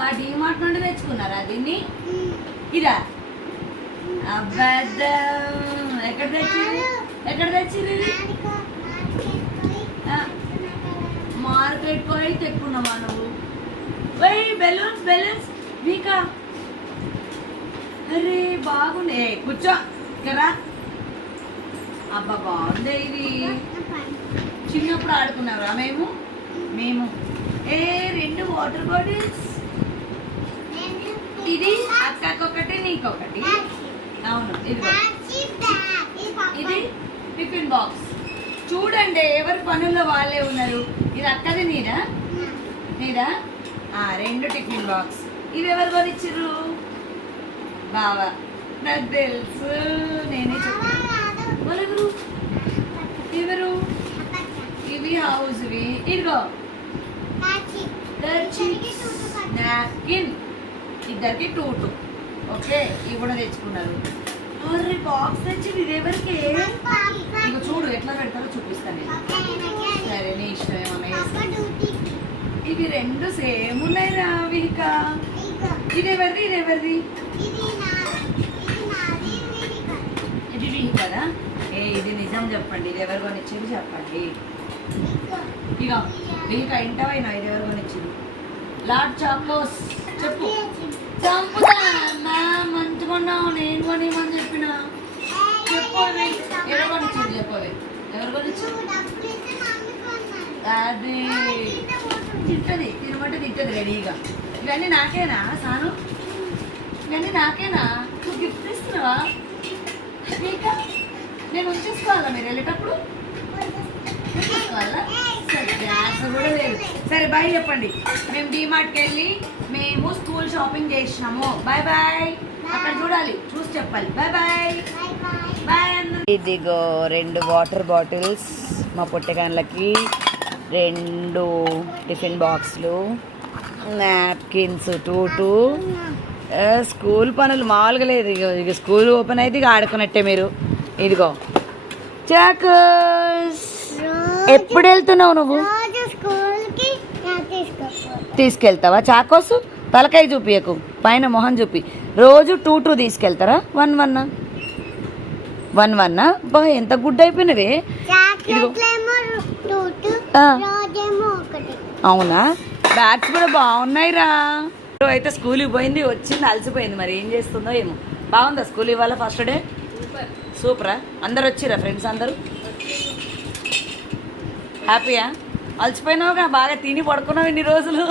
మా డీమార్ట్ నుండి తెచ్చుకున్నారా దీన్ని? ఇదా అబద్ధం. ఎక్కడ తెచ్చిర్రు ఇది? మార్కెట్ పోయి తెచ్చుకున్నావా నువ్వు? బెలూన్స్ వీకా. అరే బాగుంది, కూర్చో కదా. అబ్బా బాగుంది ఇది. చిన్నప్పుడు ఆడుకున్నారా మేము? రెండు వాటర్ బాటిల్స్. ఇది అక్కకొకటి నీకొకటి. అవును, ఇది టిఫిన్ బాక్స్. చూడండి ఎవరి పనుల్లో వాళ్ళే ఉన్నారు. ఇది అక్కది నీదా? రెండు టిఫిన్ బాక్స్. ఇవి ఎవరు కొనిచ్చిర్రు? బావా. నాకు తెలుసు, నేనే చెప్పాను. ఎవరు? ఇవి హౌస్వి. ఇదిగో నాప్కిన్. ఇద్దరికి 2 ఓకే. ఇవి కూడా తెచ్చుకున్నారు. అరే బాక్స్ తెచ్చింది. ఇది ఎవరికి? ఇక చూడు ఎట్లా పెడతారో చూపిస్తాను నేను. సరే నీ ఇష్టం ఏమన్నా. ఇవి 2 సేమ్ ఉన్నాయి రా విహిక. ఇదెవరిది? ఇది విహికదా? ఇది నిజం చెప్పండి. ఇది ఎవరు కొనిచ్చింది చెప్పండి. ఇక విహిక ఇంటవైనా ఇది ఎవరు కొనిచ్చింది? Lord Chocos. చెప్పు. చంపుతా మంచుకున్నావు. నేను కొనిమని చెప్పిన. చెప్పవి ఎవరు కొనిచ్చింది? చెప్పవి ఎవరు కొనిచ్చింది? అది తింటది, తినమంటే తింటది రెడీగా. ఇవన్నీ నాకేనా సాను? ఇవన్నీ నాకేనా? నువ్వు గిఫ్ట్ ఇస్తున్నావా? ఇంకా నేను ఉంచేసుకోవాలా మీరు వెళ్ళేటప్పుడు? సరే గ్యాస్ కూడా లేదు. సరే బాయ్ చెప్పండి. మేము డీమార్ట్కి వెళ్ళి మేము స్కూల్ షాపింగ్ చేసినాము. బాయ్. అక్కడ చూడాలి, చూసి చెప్పాలి. బాయ్. ఇదిగో 2 వాటర్ బాటిల్స్ మా పొట్టెగాన్లకి, 2 టిఫిన్ బాక్స్లు, నాప్కిన్స్ 2. స్కూల్ పనులు మామూలుగా లేదు. ఇక స్కూల్ ఓపెన్ అయితే ఇక ఆడుకున్నట్టే మీరు. ఇదిగో చాకోస్. ఎప్పుడు వెళ్తున్నావు నువ్వు? తీసుకెళ్తావా చాకోస్? తలకాయ చూపియకు, పైన మొహం చూపి. రోజు 2 తీసుకెళ్తారా? 1 బా ఎంత గుడ్ అయిపోయినవే. అవునా? బ్యాగ్స్ కూడా బాగున్నాయి రా. అయితే స్కూల్కి పోయింది, వచ్చింది, అలసిపోయింది. మరి ఏం చేస్తుందో ఏమో. బాగుందా స్కూల్ ఇవాళ? ఫస్ట్ డే సూపరా? అందరు వచ్చిరా ఫ్రెండ్స్ అందరూ? హ్యాపీయా? అలసిపోయినావుగా, బాగా తిని పడుకున్నావు ఇన్ని రోజులు.